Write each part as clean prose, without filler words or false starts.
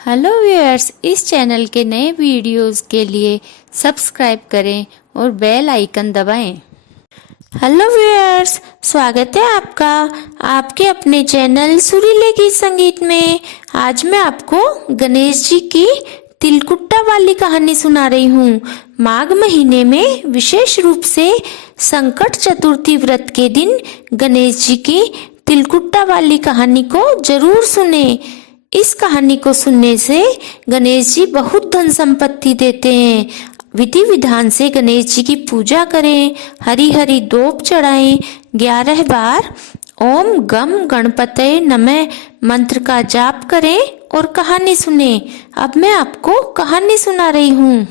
Hello viewers, इस channel के नए वीडियोस के लिए सब्सक्राइब करें और बेल आइकन दबाएं। हेलो व्यूअर्स, स्वागत है आपका आपके अपने चैनल सुरीले गीत संगीत में। आज मैं आपको गणेश जी की तिलकुट्टा वाली कहानी सुना रही हूँ। माघ महीने में विशेष रूप से संकट चतुर्थी व्रत के दिन गणेश जी की तिलकुट्टा वाली कहानी को जरूर सुने। इस कहानी को सुनने से गणेश जी बहुत धन संपत्ति देते हैं। विधि विधान से गणेश जी की पूजा करें, हरी हरी दोप चढ़ाएं, 11 बार ओम गम गणपतये नमः मंत्र का जाप करें और कहानी सुने। अब मैं आपको कहानी सुना रही हूँ।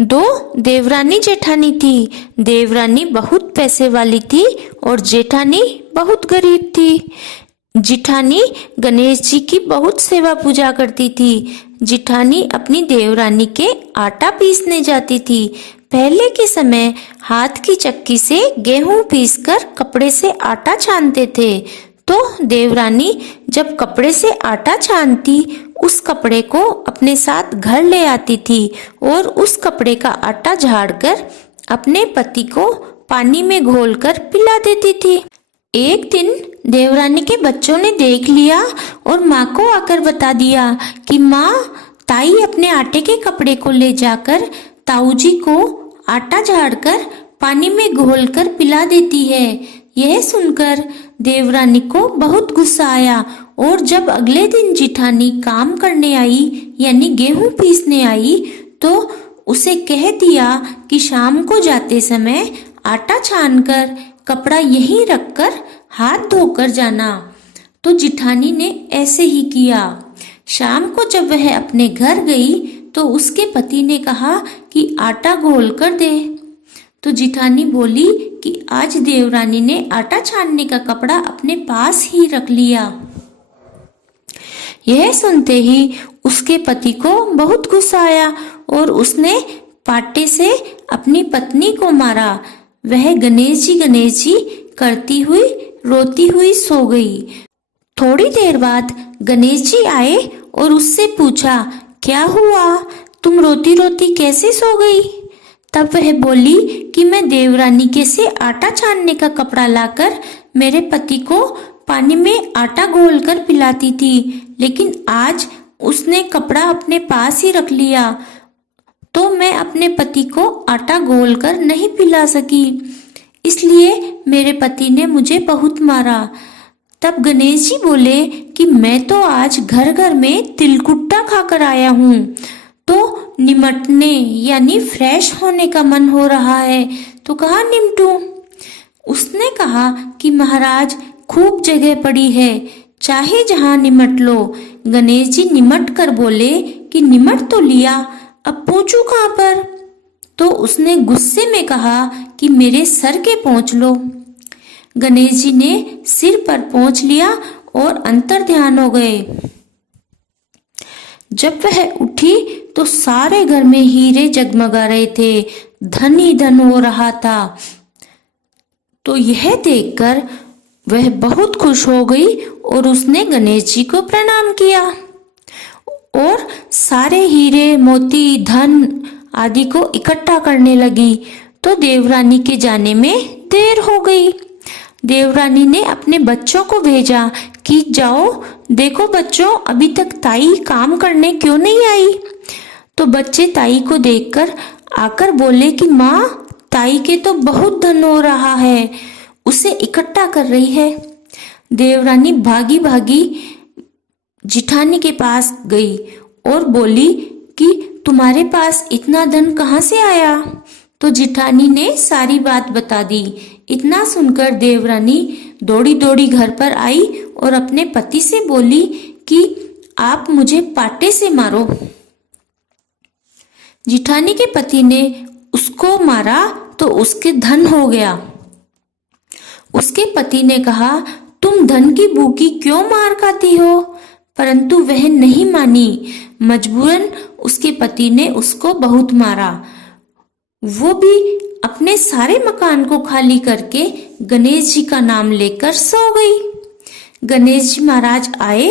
दो देवरानी जेठानी थी। देवरानी बहुत पैसे वाली थी और जेठानी बहुत गरीब थी। जिठानी गणेश जी की बहुत सेवा पूजा करती थी। जिठानी अपनी देवरानी के आटा पीसने जाती थी। पहले के समय हाथ की चक्की से गेहूं पीसकर कपड़े से आटा छानते थे। तो देवरानी जब कपड़े से आटा छानती, उस कपड़े को अपने साथ घर ले आती थी और उस कपड़े का आटा झाड़कर अपने पति को पानी में घोलकर पिला देती थी। एक दिन देवरानी के बच्चों ने देख लिया और माँ को आकर बता दिया कि माँ, ताई अपने आटे के कपड़े को ले जाकर ताऊ जी को आटा झाड़कर पानी में घोलकर पिला देती है। यह सुनकर देवरानी को बहुत गुस्सा आया और जब अगले दिन जिठानी काम करने आई यानी गेहूं पीसने आई, तो उसे कह दिया कि शाम को जाते समय आटा छानकर कपड़ा यहीं रखकर हाथ धोकर जाना। तो जिठानी ने ऐसे ही किया। शाम को जब वह अपने घर गई तो उसके पति ने कहा कि आटा घोल कर दे। तो जिठानी बोली कि आज देवरानी ने आटा छानने का कपड़ा अपने पास ही रख लिया। यह सुनते ही उसके पति को बहुत गुस्सा आया और उसने पाटे से अपनी पत्नी को मारा। वह गणेश जी करती हुई रोती हुई सो गई। थोड़ी देर बाद गणेश जी आए और उससे पूछा, क्या हुआ, तुम रोती रोती कैसे सो गई? तब वह बोली कि मैं देवरानी के से आटा छानने का कपड़ा लाकर मेरे पति को पानी में आटा घोलकर पिलाती थी, लेकिन आज उसने कपड़ा अपने पास ही रख लिया, तो मैं अपने पति को आटा घोलकर नहीं पिला सकी, इसलिए मेरे पति ने मुझे बहुत मारा। तब गणेश जी बोले कि मैं तो आज घर घर में तिलकुट्टा खाकर आया हूँ, तो निमटने यानी फ्रेश होने का मन हो रहा है, तो कहाँ निमटूं? उसने कहा कि महाराज, खूब जगह पड़ी है, चाहे जहाँ निमट लो। गणेश जी निमट कर बोले कि निमट तो लिया, अब पहुंचू कहाँ पर? तो उसने गुस्से में कहा कि मेरे सर के पहुंच लो। गणेश जी ने सिर पर पहुंच लिया और अंतर ध्यान हो गए। जब वह उठी तो सारे घर में हीरे जगमगा रहे थे, धन ही धन हो रहा था। तो यह देखकर वह बहुत खुश हो गई और उसने गणेश जी को प्रणाम किया और सारे हीरे मोती धन आदि को इकट्ठा करने लगी। तो देवरानी के जाने में देर हो गई। देवरानी ने अपने बच्चों को भेजा कि जाओ देखो बच्चों, अभी तक ताई काम करने क्यों नहीं आई? तो बच्चे ताई को देखकर आकर बोले कि माँ, ताई के तो बहुत धन हो रहा है, उसे इकट्ठा कर रही है। देवरानी भागी भागी जिठानी के पास गई और बोली कि तुम्हारे पास इतना धन कहाँ से आया? तो जिठानी ने सारी बात बता दी। इतना सुनकर देवरानी दौड़ी दौड़ी घर पर आई और अपने पति से बोली कि आप मुझे पाटे से मारो। जिठानी के पति ने उसको मारा तो उसके धन हो गया। उसके पति ने कहा, तुम धन की भूखी क्यों मार खाती हो? परंतु वह नहीं मानी। मजबूरन उसके पति ने उसको बहुत मारा। वो भी अपने सारे मकान को खाली करके गणेश जी का नाम लेकर सो गई। गणेश जी महाराज आए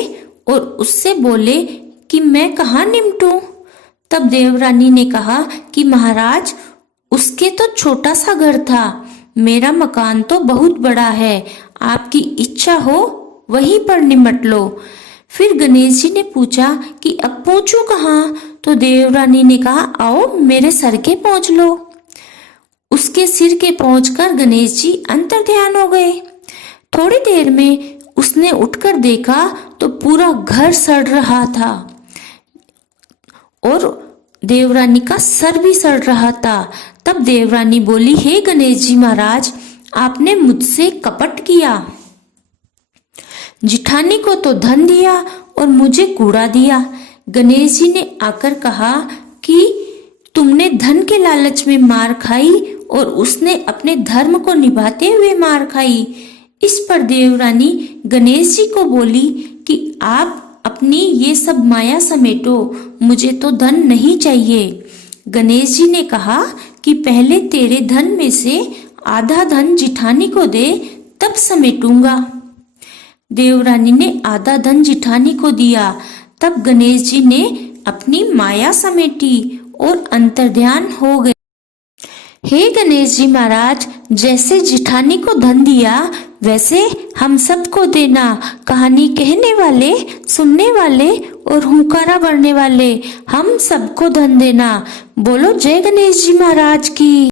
और उससे बोले कि मैं कहाँ निपटूं। तब देवरानी ने कहा कि महाराज, उसके तो छोटा सा घर था, मेरा मकान तो बहुत बड़ा है, आपकी इच्छा हो वहीं पर निमट लो। फिर गणेश जी ने पूछा कि अब पहुंचूं कहाँ। तो देवरानी ने कहा, आओ मेरे सर के पहुंच लो। उसके सिर के पहुंचकर गणेश जी अंतर्ध्यान हो गए। थोड़ी देर में उसने उठकर देखा तो पूरा घर सड़ रहा था और देवरानी का सर भी सड़ रहा था। तब देवरानी बोली, हे गणेश जी महाराज, आपने मुझसे कपट किया, जिठानी को तो धन दिया और मुझे कूड़ा दिया। गणेश जी ने आकर कहा कि तुमने धन के लालच में मार खाई और उसने अपने धर्म को निभाते हुए मार खाई। इस पर देवरानी गणेश जी को बोली कि आप अपनी ये सब माया समेटो, मुझे तो धन नहीं चाहिए। गणेश जी ने कहा कि पहले तेरे धन में से आधा धन जिठानी को दे, तब समेटूंगा। देवरानी ने आधा धन जिठानी को दिया। तब गणेश जी ने अपनी माया समेटी और अंतर्ध्यान हो गए। हे गणेश जी महाराज, जैसे जिठानी को धन दिया वैसे हम सबको देना। कहानी कहने वाले, सुनने वाले और हुंकारा भरने वाले हम सबको धन देना। बोलो जय गणेश जी महाराज की।